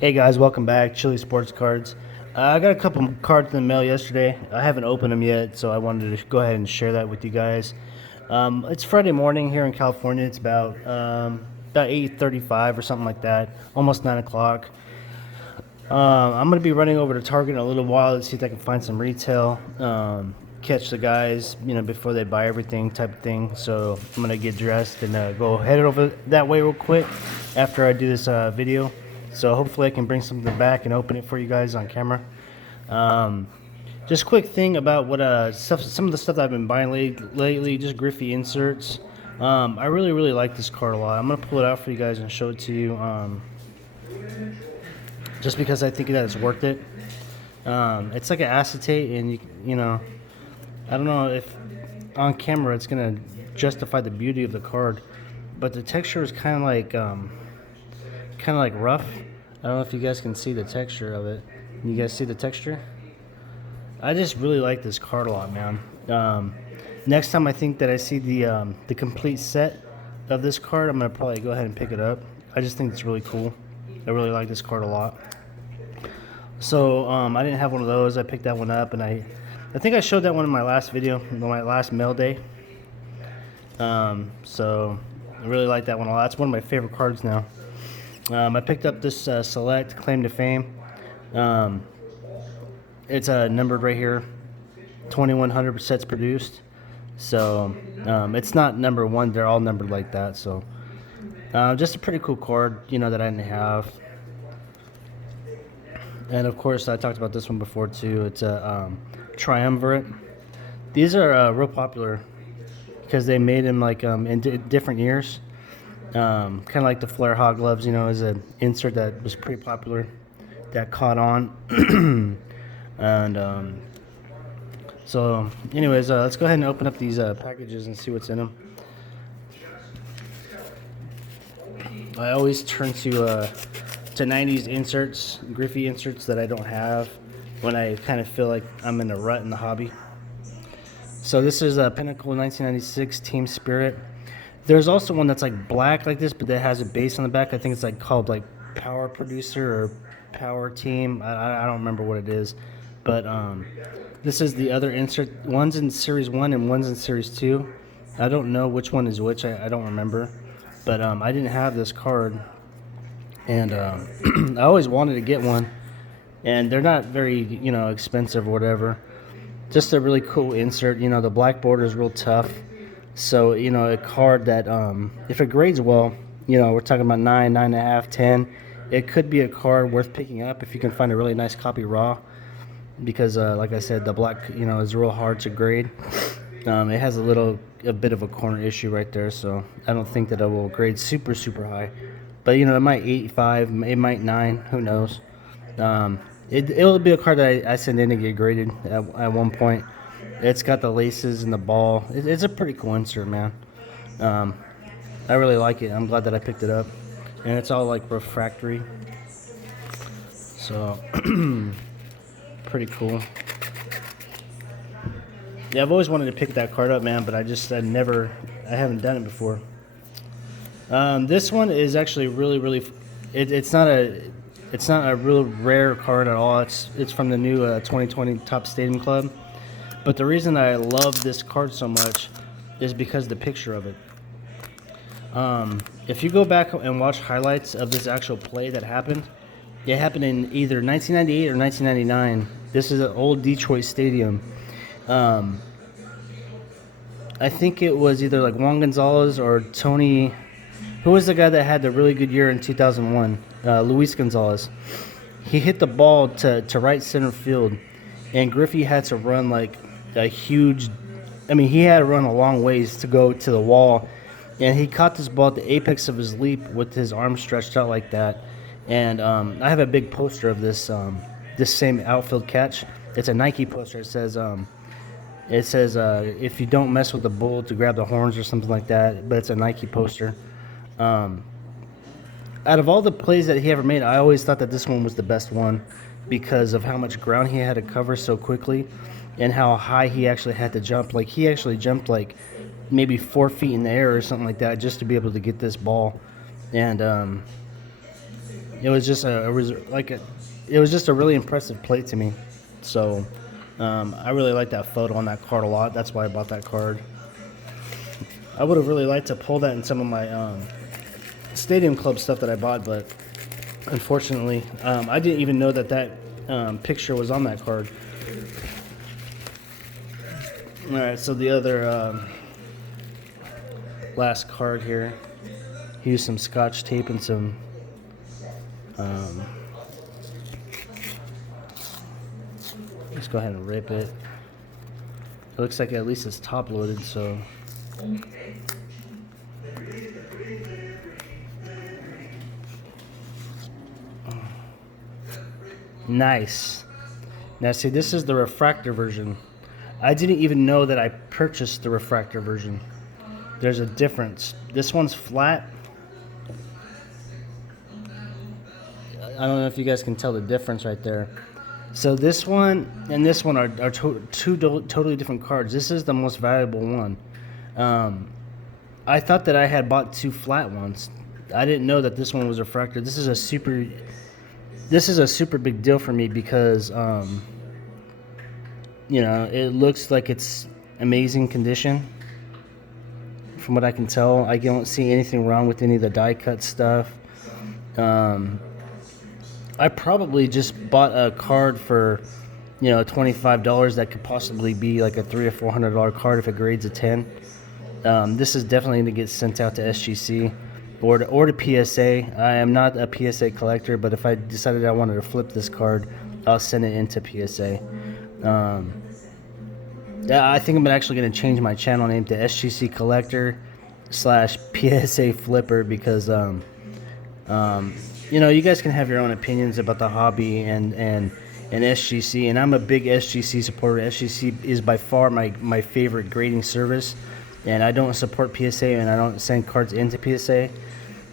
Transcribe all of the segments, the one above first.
Hey guys, welcome back. Chili Sports Cards. I got a couple cards in the mail yesterday. I haven't opened them yet, so I wanted to go ahead and share that with you guys. It's Friday morning here in California. It's about 8:35 or something like that, almost 9 o'clock. I'm gonna be running over to Target in a little while to see if I can find some retail. Catch the guys, before they buy everything, type of thing. So I'm gonna get dressed and go head over that way real quick after I do this video. So hopefully I can bring something back and open it for you guys on camera. Um, just a quick thing about some of the stuff that I've been buying lately, just Griffey inserts. I really like this card a lot. I'm gonna pull it out for you guys and show it to you. Just because I think that it's worth it. It's like an acetate, and I don't know if on camera it's gonna justify the beauty of the card, but the texture is kind of like rough. I don't know if you guys can see the texture of it. You guys see the texture? I just really like this card a lot, man. Next time I think that I see the complete set of this card, I'm gonna probably go ahead and pick it up. I just think it's really cool. I really like this card a lot. So I didn't have one of those. I picked that one up, and I think I showed that one in my last video, my last mail day. So I really like that one a lot. It's one of my favorite cards now. I picked up this Select Claim to Fame. It's numbered right here, 2100 sets produced. So it's not number one. They're all numbered like that. So just a pretty cool card, that I didn't have. And of course, I talked about this one before too. It's a triumvirate. These are real popular because they made them like in different years. Kind of like the Flare Hog gloves, is an insert that was pretty popular, that caught on. And so, anyways, let's go ahead and open up these packages and see what's in them. I always turn to 90s inserts, Griffey inserts that I don't have when I kind of feel like I'm in a rut in the hobby. So this is a Pinnacle 1996 Team Spirit. There's also one that's like black like this, but that has a base on the back. I think it's like called like Power Producer or Power Team. I don't remember what it is, but this is the other insert. One's in Series 1 and one's in Series 2. I don't know which one is which. I don't remember, but I didn't have this card, and I always wanted to get one, and they're not very expensive or whatever. Just a really cool insert. The black border is real tough. So, a card that, if it grades well, we're talking about 9, 9.5, 10, it could be a card worth picking up if you can find a really nice copy raw. Because, like I said, the black, is real hard to grade. It has a bit of a corner issue right there, so I don't think that it will grade super high. But, it might 8.5, it might 9, who knows. It'll be a card that I send in to get graded at one point. It's got the laces and the ball. It's a pretty cool insert, man. I really like it. I'm glad that I picked it up. And it's all like refractory. So, pretty cool. Yeah, I've always wanted to pick that card up, man, but I haven't done it before. This one is actually really, it's not a real rare card at all. It's from the new 2020 Top Stadium Club. But the reason I love this card so much is because of the picture of it. If you go back and watch highlights of this actual play that happened, it happened in either 1998 or 1999. This is an old Detroit stadium. I think it was either like Juan Gonzalez or Tony. Who was the guy that had the really good year in 2001? Luis Gonzalez. He hit the ball to right center field, and Griffey had to run like a huge. He had to run a long ways to go to the wall, and he caught this ball at the apex of his leap with his arms stretched out like that. And I have a big poster of this same outfield catch. It's a Nike poster. It says if you don't mess with the bull to grab the horns or something like that. But it's a Nike poster. Out of all the plays that he ever made, I always thought that this one was the best one because of how much ground he had to cover so quickly and how high he actually had to jump. Like, he actually jumped like maybe 4 feet in the air or something like that just to be able to get this ball. And It was just it was just a really impressive plate to me. So I really like that photo on that card a lot. That's why I bought that card. I would have really liked to pull that in some of my Stadium Club stuff that I bought, but unfortunately, I didn't even know that picture was on that card. All right, so the other last card here, he used some Scotch tape and some let's go ahead and rip it. It looks like at least it's top loaded, so nice. Now see, this is the refractor version. I didn't even know that I purchased the refractor version. There's a difference. This one's flat. I don't know if you guys can tell the difference right there. So this one and this one are two totally different cards. This is the most valuable one. I thought that I had bought two flat ones. I didn't know that this one was refractor. This is a super big deal for me because it looks like it's amazing condition. From what I can tell, I don't see anything wrong with any of the die cut stuff. I probably just bought a card for, $25 that could possibly be like a $300 or $400 card if it grades a 10. This is definitely going to get sent out to SGC or to PSA. I am not a PSA collector, but if I decided I wanted to flip this card, I'll send it into PSA. I think I'm actually going to change my channel name to SGC Collector / PSA Flipper because you guys can have your own opinions about the hobby and SGC, and I'm a big SGC supporter. SGC is by far my favorite grading service, and I don't support PSA and I don't send cards into PSA,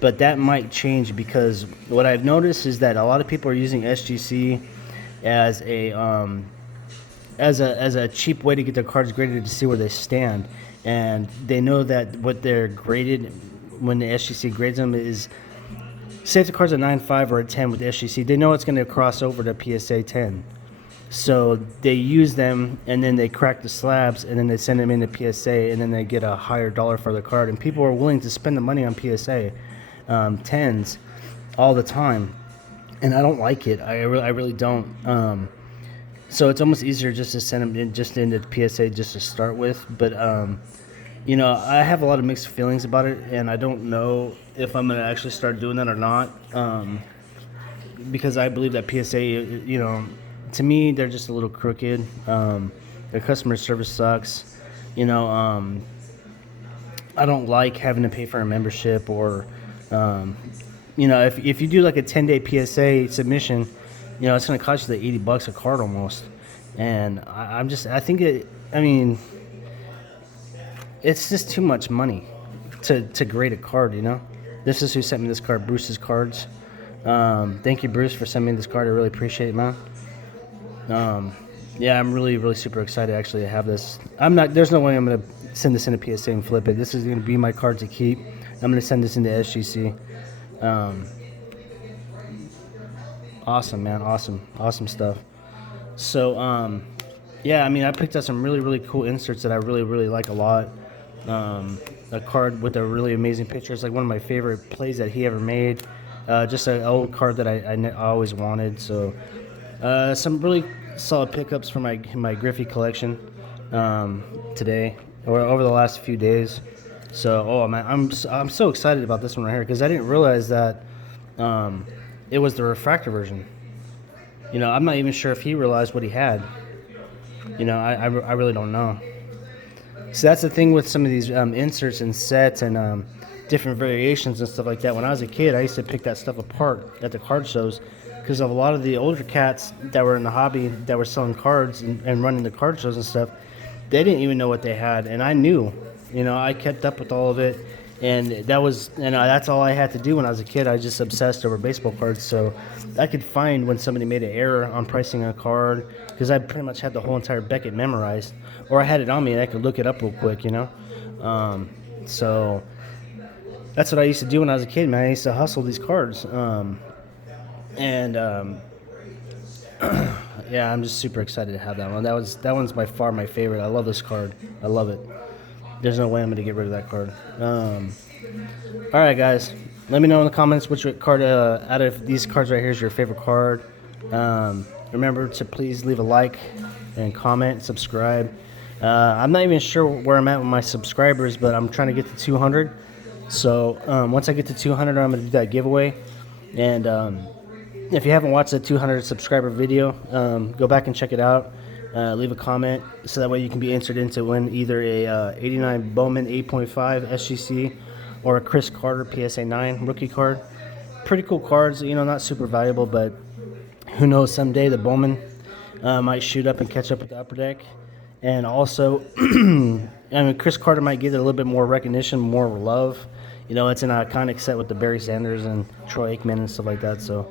but that might change because what I've noticed is that a lot of people are using SGC as a cheap way to get their cards graded to see where they stand, and they know that what they're graded when the SGC grades them is, say if the card's a 9.5 or a 10 with the SGC, they know it's going to cross over to PSA 10. So they use them, and then they crack the slabs, and then they send them into PSA, and then they get a higher dollar for the card. And people are willing to spend the money on PSA 10s all the time, and I don't like it. I really don't. So it's almost easier just to send them into PSA just to start with. But I have a lot of mixed feelings about it, and I don't know if I'm going to actually start doing that or not, because I believe that PSA, to me, they're just a little crooked. Their customer service sucks. I don't like having to pay for a membership or, if you do like a 10-day PSA submission, it's going to cost you like $80 a card almost. And it's just too much money to grade a card, This is who sent me this card, Bruce's Cards. Thank you, Bruce, for sending me this card. I really appreciate it, man. I'm really, really super excited actually to have this. There's no way I'm going to send this into PSA and flip it. This is going to be my card to keep. I'm going to send this into SGC. Awesome, man. Awesome stuff. So, I picked up some really, really cool inserts that I really, really like a lot. A card with a really amazing picture. It's like one of my favorite plays that he ever made. Just an old card that I always wanted. So, some really solid pickups for my Griffey collection today or over the last few days. So, man, I'm so excited about this one right here because I didn't realize that it was the refractor version. I'm not even sure if he realized what he had. I really don't know. So that's the thing with some of these inserts and sets and different variations and stuff like that. When I was a kid, I used to pick that stuff apart at the card shows because of a lot of the older cats that were in the hobby that were selling cards and running the card shows and stuff. They didn't even know what they had, and I knew. I kept up with all of it, and that's all I had to do when I was a kid. I just obsessed over baseball cards, so I could find when somebody made an error on pricing a card because I pretty much had the whole entire Beckett memorized, or I had it on me and I could look it up real quick, So that's what I used to do when I was a kid, man. I used to hustle these cards. And yeah, I'm just super excited to have that one. That one's by far my favorite. I love this card. I love it. There's no way I'm gonna get rid of that card. All right, guys. Let me know in the comments which card out of these cards right here is your favorite card. Remember to please leave a like and comment, subscribe. I'm not even sure where I'm at with my subscribers, but I'm trying to get to 200. So once I get to 200, I'm gonna do that giveaway. And if you haven't watched the 200 subscriber video, go back and check it out. Leave a comment so that way you can be entered into win either a 89 Bowman 8.5 SGC or a Chris Carter PSA 9 rookie card. Pretty cool cards, you know, not super valuable, but who knows, someday the Bowman might shoot up and catch up with the upper deck. And also, I mean, Chris Carter might get a little bit more recognition, more love. You know, it's an iconic set with the Barry Sanders and Troy Aikman and stuff like that. So,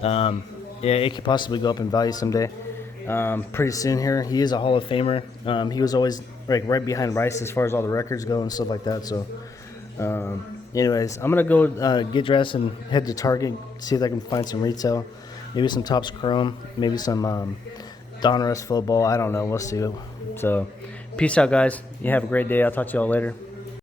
yeah, it could possibly go up in value someday. Pretty soon here. He is a Hall of Famer. He was always like right behind Rice as far as all the records go and stuff like that. So, anyways, I'm gonna go get dressed and head to Target, see if I can find some retail, maybe some Topps Chrome, maybe some Donruss football. I don't know. We'll see. So, peace out, guys. You have a great day. I'll talk to y'all later.